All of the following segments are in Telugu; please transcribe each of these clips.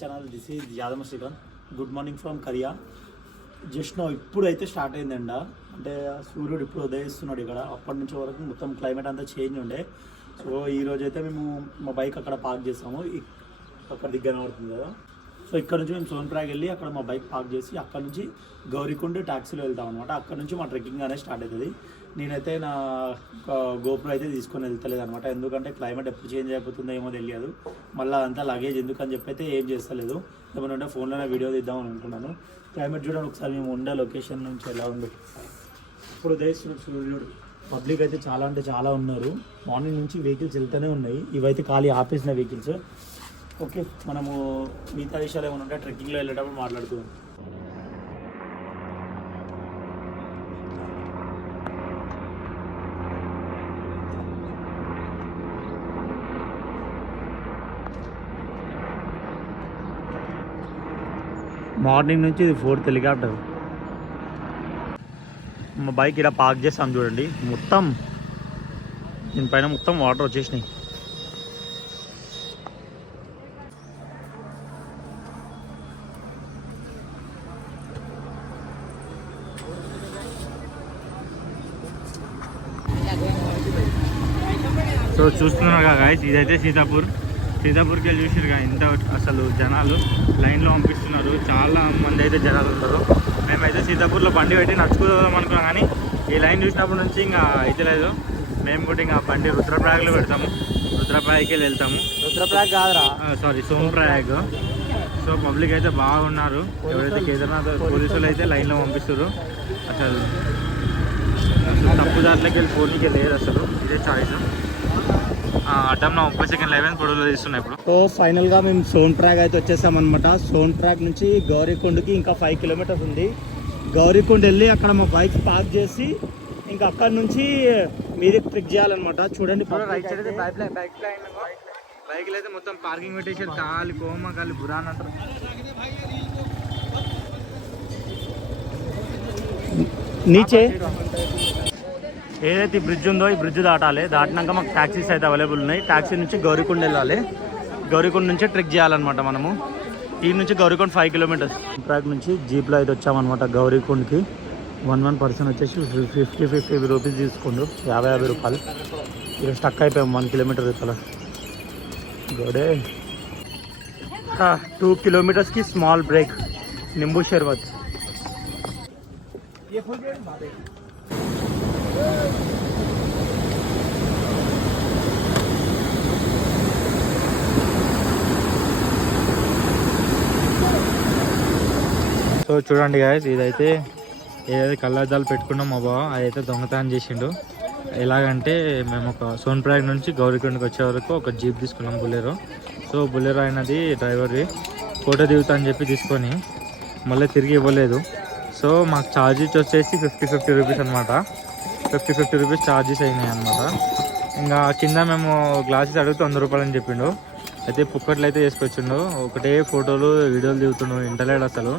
Channel this is Yadama Srikanth. Good morning from కరియా. జస్ట్ నో ఇప్పుడైతే స్టార్ట్ అయిందండ, అంటే సూర్యుడు ఇప్పుడు ఉదయిస్తున్నాడు ఇక్కడ. అప్పటి నుంచి వరకు మొత్తం క్లైమేట్ అంతా చేంజ్ ఉండే. సో ఈరోజు అయితే మేము మా బైక్ అక్కడ పార్క్ చేసాము, అక్కడ దగ్గర పడుతుంది కదా. సో ఇక్కడ నుంచి మేము సోన్ప్రాగ్ వెళ్ళి అక్కడ మా బైక్ పార్క్ చేసి అక్కడ నుంచి గౌరీకుండ్ ట్యాక్సీలో వెళ్తాం అనమాట. అక్కడ నుంచి మా ట్రెక్కింగ్ అనేది స్టార్ట్ అవుతుంది. నేనైతే నా గోప్రో అయితే తీసుకొని వెళ్తలేదు అనమాట, ఎందుకంటే క్లైమేట్ ఎప్పుడు చేంజ్ అయిపోతుందో ఏమో తెలియదు. మళ్ళీ అంతా లగేజ్ ఎందుకని చెప్పి అయితే ఏం చేస్తలేదు. ఏమన్నా ఫోన్లోనే వీడియో తీద్దామని అనుకున్నాను. క్లైమేట్ చూడండి ఒకసారి, మేము ఉండే లొకేషన్ నుంచి ఎలా ఉంది. ఇప్పుడు ఉదయిస్తున్న సూర్యుడు. పబ్లిక్ అయితే చాలా అంటే చాలా ఉన్నారు. మార్నింగ్ నుంచి వెహికల్స్ వెళ్తూనే ఉన్నాయి. ఇవైతే ఖాళీ ఆపేసిన వెహికల్స్. ఓకే, మనము మిగతా విషయాలు ఏమైనా ఉంటే ట్రెక్కింగ్లో వెళ్ళేటప్పుడు మాట్లాడుతున్నాం. మార్నింగ్ నుంచి ఇది 4th హెలికాప్టర్. మా బైక్ ఇలా పార్క్ చేస్తాం చూడండి, మొత్తం దీనిపైన మొత్తం వాటర్ వచ్చేసినాయి. సో చూస్తున్నారు కదా గాయ్స్, ఇదైతే సీతాపూర్కి వెళ్ళి చూసిరుగా ఇంత అసలు జనాలు లైన్లో పంపిస్తున్నారు. చాలా మంది అయితే జనాలు ఉంటారు. మేమైతే సీతాపూర్లో బండి పెట్టి నడుచుకోదాం అనుకున్నాం, కానీ ఈ లైన్ చూసినప్పటి నుంచి ఇంకా అయితే లేదు. మేము కూడా ఇంకా బండి రుద్రప్రయాగ్లో పెడతాము, రుద్రప్రయాగ్కి వెళ్తాము. రుద్రప్రయాగ్ కాదురా, సారీ సోన్ప్రయాగ్. సో పబ్లిక్ అయితే బాగున్నారు. ఎవరైతే కేదార్నాథ్ పోలీసులు అయితే లైన్లో పంపిస్తారు. అసలు తప్పుదారులకి వెళ్ళి పోనీకి లేదు అసలు. ఇదే చాయిస్. అడ్డం నా 30 సెకండ్ 11 పొడవులో తీస్తున్నాయి ఇప్పుడు. సో ఫైనల్గా మేము సోన్ప్రాగ్ అయితే వచ్చేసామన్నమాట. సోన్ప్రాగ్ నుంచి గౌరీకుండ్కి ఇంకా 5 కిలోమీటర్స్ ఉంది. గౌరీకుండ్ వెళ్ళి అక్కడ మా బైక్ పార్క్ చేసి ఇంకా అక్కడ నుంచి మీదకి ట్రిక్ చేయాలన్నమాట. చూడండి బైక్లు అయితే మొత్తం పార్కింగ్ పెట్టేసారు. కాలి కోమ కాలి బురాన్ అంటారు. నీచే ఏదైతే బ్రిడ్జ్ ఉందో ఈ బ్రిడ్జ్ దాటాలి. దాటినాక మాకు ట్యాక్సీస్ అయితే అవైలబుల్ ఉన్నాయి. ట్యాక్సీ నుంచి గౌరీకుండ్ వెళ్ళాలి. గౌరీకుండ్ నుంచి ట్రెక్ చేయాలన్నమాట మనము. ఈ నుంచి గౌరీకుండ్ 5 కిలోమీటర్స్. ట్రాక్ నుంచి జీప్లో అయితే వచ్చామన్నమాట గౌరీకుండ్కి. 1 పర్సన్ వచ్చేసి 50 రూపీస్ తీసుకుండు, 50 రూపాయలు. ఇక్కడ స్టక్ అయిపోయాం 1 కిలోమీటర్ ఇక్కడ. గోడే 2 కిలోమీటర్స్కి స్మాల్ బ్రేక్, నింబు షర్బత్. సో చూడండి గాయస్, ఏదైతే కళ్ళద్దాలు పెట్టుకున్నాం మా బావ, అదైతే దొంగతనం చేసిండు. ఎలాగంటే మేము ఒక సోన్ప్రాగ్ నుంచి గౌరీకుండ్కి వచ్చే వరకు ఒక జీప్ తీసుకున్నాం, బులెరో. సో బులెరో అయినది డ్రైవర్ది. ఫోటో దిగుతా అని చెప్పి తీసుకొని మళ్ళీ తిరిగి ఇవ్వలేదు. సో మాకు ఛార్జెస్ వచ్చేసి 50 రూపీస్ అనమాట. 50 రూపీస్ ఛార్జెస్ అయినాయి అనమాట. ఇంకా కింద మేము గ్లాసెస్ అడిగితే 100 రూపాయలు అని చెప్పిండు. అయితే పుక్కట్లు అయితే చేసుకొచ్చిండు. ఒకటే ఫోటోలు వీడియోలు దిగుతుండు, ఇంటలేడు అసలు.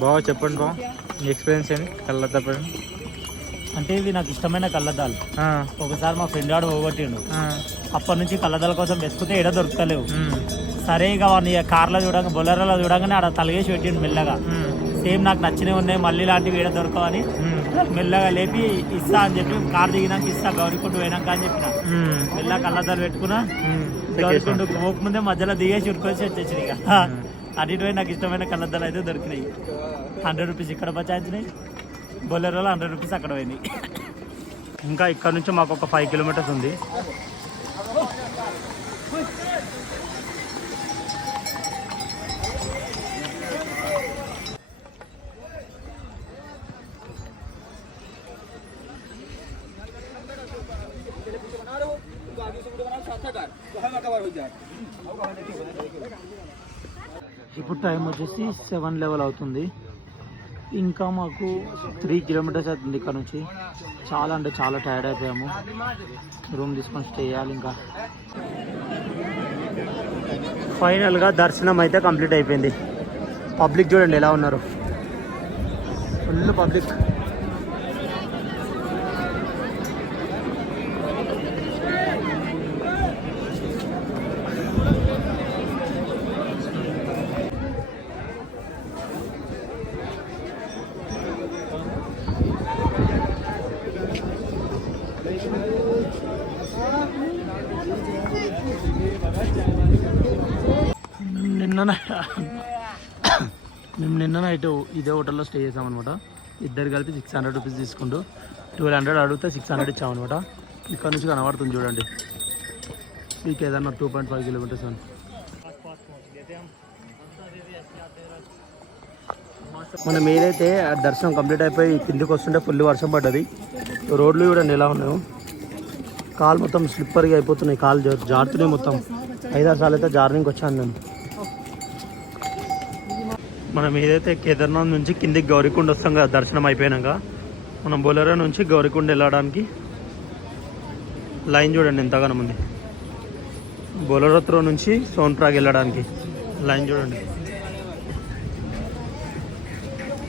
బాగా చెప్పండి బావ, మీ ఎక్స్పీరియన్స్ ఏంటి కళ్ళద్దాలు? అంటే ఇవి నాకు ఇష్టమైన కళ్ళద్దాలు. ఒకసారి మా ఫ్రెండ్ వాడు పోగొట్టిండు. అప్పటి నుంచి కళ్ళద్దాల కోసం వెతుకుతే ఎడ దొరుకుతలేవు. సరే ఇక వాడిని కార్లో చూడగా బొలెరోలో చూడగానే ఆడ తలగేసి పెట్టిండు మెల్లగా. సేమ్ నాకు నచ్చినవి ఉన్నాయి, మళ్ళీ ఇలాంటివి ఏడ దొరకవని మెల్లగా లేపి ఇస్తా అని చెప్పి కార్ దిగినాక ఇస్తా గౌరీకుండు పోయినాక అని చెప్పిన. మెల్లగా కళ్ళద్దాలు పెట్టుకున్నా. గౌరీకుండు పోకముందే మధ్యలో దిగేసి ఉరుకొచ్చి వచ్చేసి ఇక అటు పోయి నాకు ఇష్టమైన కళ్ళద్దాలు అయితే దొరికినాయి. 100 రూపీస్ ఇక్కడ బచాయించినాయి, బొలెరోలో 100 రూపీస్ అక్కడ పోయినాయి. ఇంకా ఇక్కడ నుంచి మాకు ఒక 5 కిలోమీటర్స్ ఉంది. ఇప్పుడు టైం వచ్చేసి 7 లెవెల్ అవుతుంది. ఇంకా మాకు 3 కిలోమీటర్స్ అవుతుంది ఇక్కడ నుంచి. చాలా అంటే చాలా టైర్డ్ అయిపోయాము. రూమ్ తీసుకొని స్టే చేయాలి. ఇంకా ఫైనల్గా దర్శనం అయితే కంప్లీట్ అయిపోయింది. పబ్లిక్ చూడండి ఎలా ఉన్నారు, ఫుల్ పబ్లిక్. నిన్న నైట్ ఇదే హోటల్లో స్టే చేసామన్నమాట. ఇద్దరు కలిపి 600 రూపీస్ తీసుకుంటూ 1200 అడిగితే 600 ఇచ్చామన్నమాట. ఇక్కడ నుంచి కనబడుతుంది చూడండి మీకు ఏదన్నా 2.5 కిలోమీటర్స్ అని. మనం ఏదైతే దర్శనం కంప్లీట్ అయిపోయి కిందికి వస్తుంటే ఫుల్ వర్షం పడ్డది. రోడ్లు చూడండి ఎలా ఉన్నాయో, కాలు మొత్తం స్లిప్పర్గా అయిపోతున్నాయి, కాలు జారుతున్నాయి మొత్తం. 5-6 సార్లు అయితే జార్నింగ్కి వచ్చాను నేను. మనం ఏదైతే కేదార్నాథ్ నుంచి కిందికి గౌరీకుండ వస్తాం కదా దర్శనం అయిపోయాక, మనం బొలెరో నుంచి గౌరీకుండ వెళ్ళడానికి లైన్ చూడండి ఎంతగానో ఉంది. బొలెరో త్రో నుంచి సోన్ప్రాగ్ వెళ్ళడానికి లైన్ చూడండి.